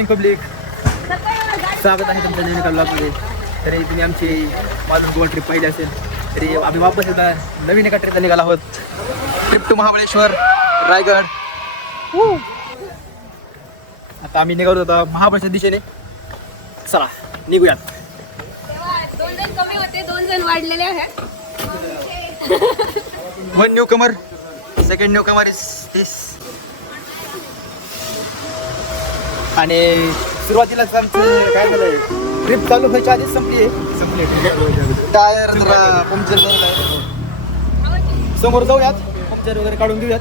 Morning public, स्वागत आहे तुमच्या नवीन ब्लॉगमध्ये. तरी तुम्ही आमची माझं गोवा ट्रिप पाहिली असेल तरी आम्ही वापस एकदा नवीन एका ट्रिपला निघाला आहोत. Trip to Mahabaleshwar, Raigad. आता आम्ही निघालो होतो महाबळेश्वर दिशेने. चला निघूयात. 2 जण कमी होते, 2 जण वाढलेले आहेत. One newcomer, second newcomer is this. आणि सुरुवातीलाच आमचं काय झालंय, ट्रिप चालू व्हायच्या आधीच संपली टायर जरा पंक्चर झालं. समोर जाऊयात, पंक्चर वगैरे काढून घेऊयात,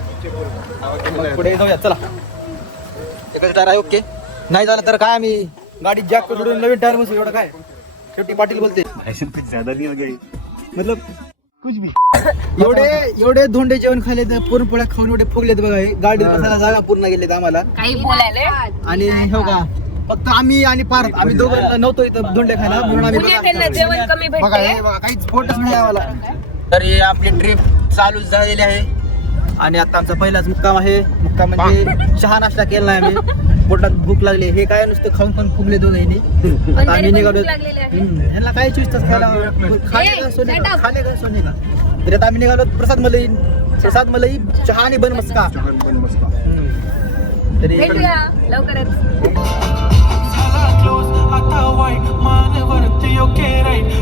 पुढे जाऊयात. चला एकच टायर आहे, ओके. नाही झालं तर काय आम्ही गाडी जॅक सोडून नवीन टायर बसू. एवढं काय, शेवटी पाटील बोलते मतलब कुछ भी. एवढे धोंडे जेवण खाल्ले तर पुरणपोळ्या खाऊन एवढे फुगलेत बघा. गाडीत बसायला जागा पूर्ण गेलेत आम्हाला. काही बोलायले आणि हो का, फक्त आम्ही आणि पार्थ, आम्ही दोघं नव्हतो इथं धोंडे खायला, म्हणून आम्ही जेवण कमी बघा भेटते. हे बघा काहीच फोटोच नाही आम्हाला. तर हे आपली ट्रिप चालू झालेली आहे आणि आता आमचा पहिलाच मुक्काम आहे. मुक्काम म्हणजे चहा नाश्ता केला नाही आम्ही, पोटात भूक लागली. हे काय नुसतं खाऊन खाऊन फुगले दोघांनी. आता आम्ही निघालो. ह्यांना काय चुसतात खायला, खाणे का सोने का. तर आता आम्ही निघालो प्रसाद मलाई, चहा आणि बन मस्का. तरी भेटूया लवकरच.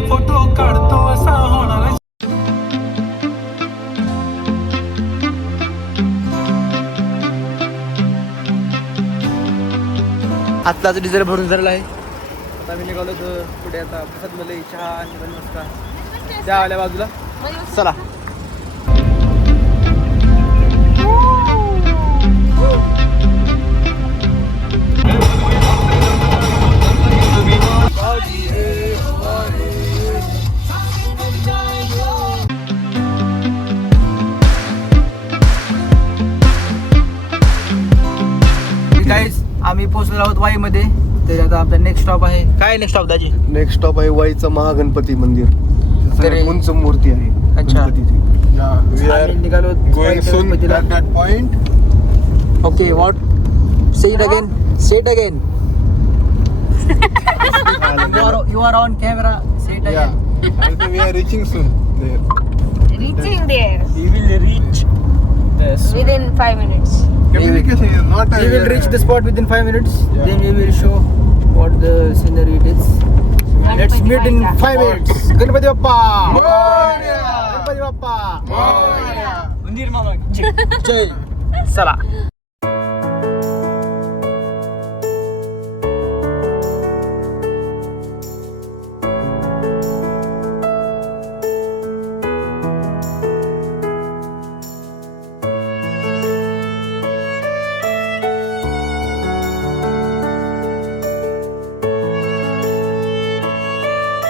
फोटो काढतो असा होणार. आत्ताच डिझेल भरून झालेला आहे. आता आम्ही निघालो तर पुढे आता प्रसाद मलाई, चहा आणि बन मस्का त्या आल्या बाजूला. चला गाईज, आम्ही पोहोचलो आहोत वाईमध्ये. तर आता आमचा नेक्स्ट स्टॉप आहे. काय नेक्स्ट स्टॉप दाजी? नेक्स्ट स्टॉप आहे वाईचं महागणपती मंदिर. तरी उंच मूर्ती आहे अच्छा. गणपतीची. आम्ही निघालो गणपतीला. Okay, what? Say it again. You are on camera. Say it again. I think we are reaching soon there. Reaching there We will reach. Yes. within 5 minutes. Communication is not We will reach the spot within 5 minutes. Yeah. Then we will show what the scenery it is. Let's meet in 5 minutes. Ganpati Bappa. Ganpati Bappa. मंदिर मामा. जय. चला.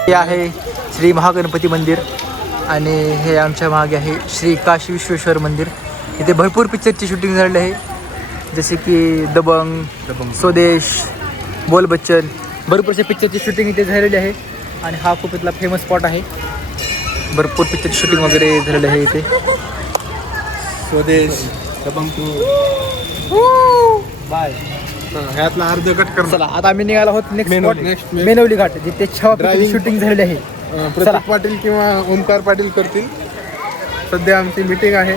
हे आहे श्री महागणपती मंदिर आणि हे आमच्या मागे आहे श्री काशी विश्वेश्वर मंदिर. इथे भरपूर पिक्चरची शूटिंग झालेली आहे, जसे की दबंग, स्वदेश, बोल बच्चन. भरपूरशा पिक्चरची शूटिंग इथे झालेली आहे आणि हा खूप इथला फेमस स्पॉट आहे. भरपूर पिक्चरची शूटिंग वगैरे झालेली आहे इथे. स्वदेश, दबंग बाय. ह्यातला अर्ध कट कर. चला आता आम्ही निघालो आहोत नेक्स्ट मेनवली. मेनवली घाट, जिथे Driving. शूटिंग झालेली आहे. प्रतीक पाटील किंवा ओमकार पाटील करतील. सध्या आमची मीटिंग आहे.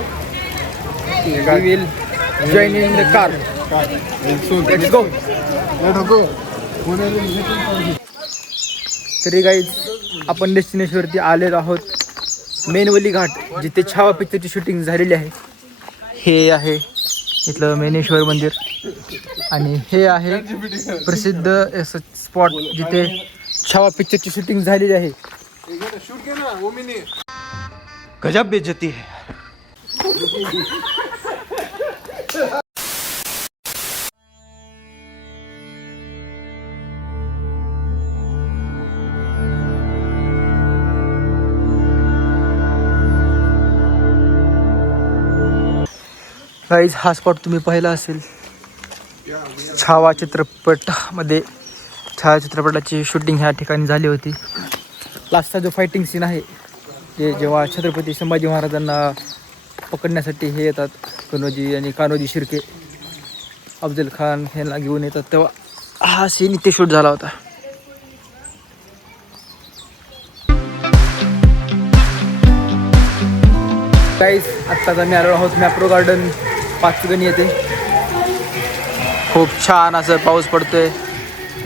We will join in the car. Let's go. तरी गाईज, आपण डेस्टिनेशनवरती आलेलो आहोत मेनवली घाट, जिथे छावा पिक्चरची शूटिंग झालेली आहे. हे आहे इथलं मेनेश्वर मंदिर आणि हे आहे प्रसिद्ध असं स्पॉट जिथे छावा पिक्चरची शूटिंग झालेली आहे. गजब बेइज्जती है. गाईज, हा स्पॉट तुम्ही पाहिला असेल. छावा चित्रपटामध्ये छायाचित्रपटाची शूटिंग ह्या ठिकाणी झाली होती. लास्टचा जो फायटिंग सीन आहे, ते जेव्हा छत्रपती संभाजी महाराजांना पकडण्यासाठी हे येतात, कन्होजी आणि कान्होजी शिर्के अफजल खान ह्यांना घेऊन येतात, तेव्हा हा सीन इथे शूट झाला होता. गाईस आत्ताच आम्ही आलो आहोत मॅप्रो गार्डन पाचगणी येते. खूप छान असं पाऊस पडतोय,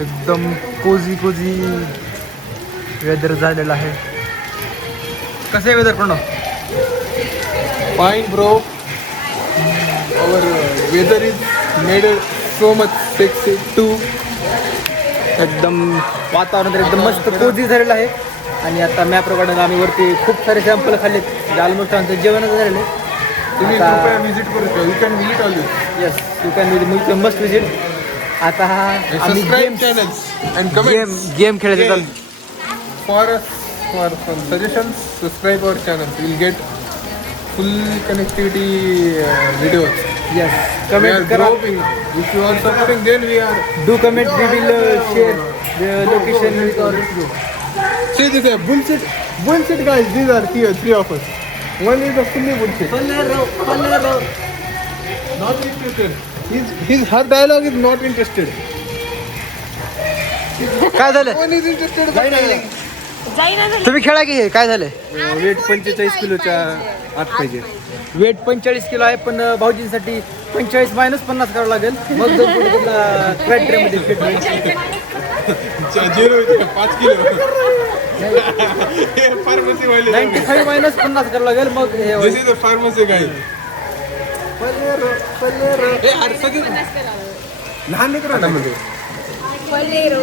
एकदम कोझी वेदर झालेलं आहे. कसं आहे weather Pranav? Fine, bro. Our weather is made so much sexy too. एकदम वातावरण तर एकदम मस्त कोझी झालेलं आहे. आणि आता मॅप्रो गार्डन आम्ही वरती खूप सारे सॅम्पल खाल्लेत. ऑलमोस्ट आमचं जेवणच झालेलं आहे. तुम्ही आता- कृपया विजिट करू शकता. You can visit all yes you can must visit. आता आम्ही subscribe channels and comments game खेळायचं चालू. for some suggestions. Subscribe our channel. You will get full connectivity videos. Yes We are comment करा. growing. If you are supporting, then we are. Do comment. We will share the location with our. See this is bullshit guys. These are three of us. One is a fully bullshit. Not interested. Her dialogue is not interested. काय झालं? One is interested. तुम्ही खेळा की हे काय झालं? Weight 45 किलोच्या आत पाहिजे. वेट 45 किलो आहे, पण भाऊजींसाठी 45 मायनस 50 करावं लागेल. मग जर पुढे तुला ट्रॅक्टरमध्ये फिट होईल. 5 किलो. फार्मसी वाले. 95 मायनस 50 करावं लागेल मग हे होईल. This is the pharmacy guy. लहान लेकरांना फलेरो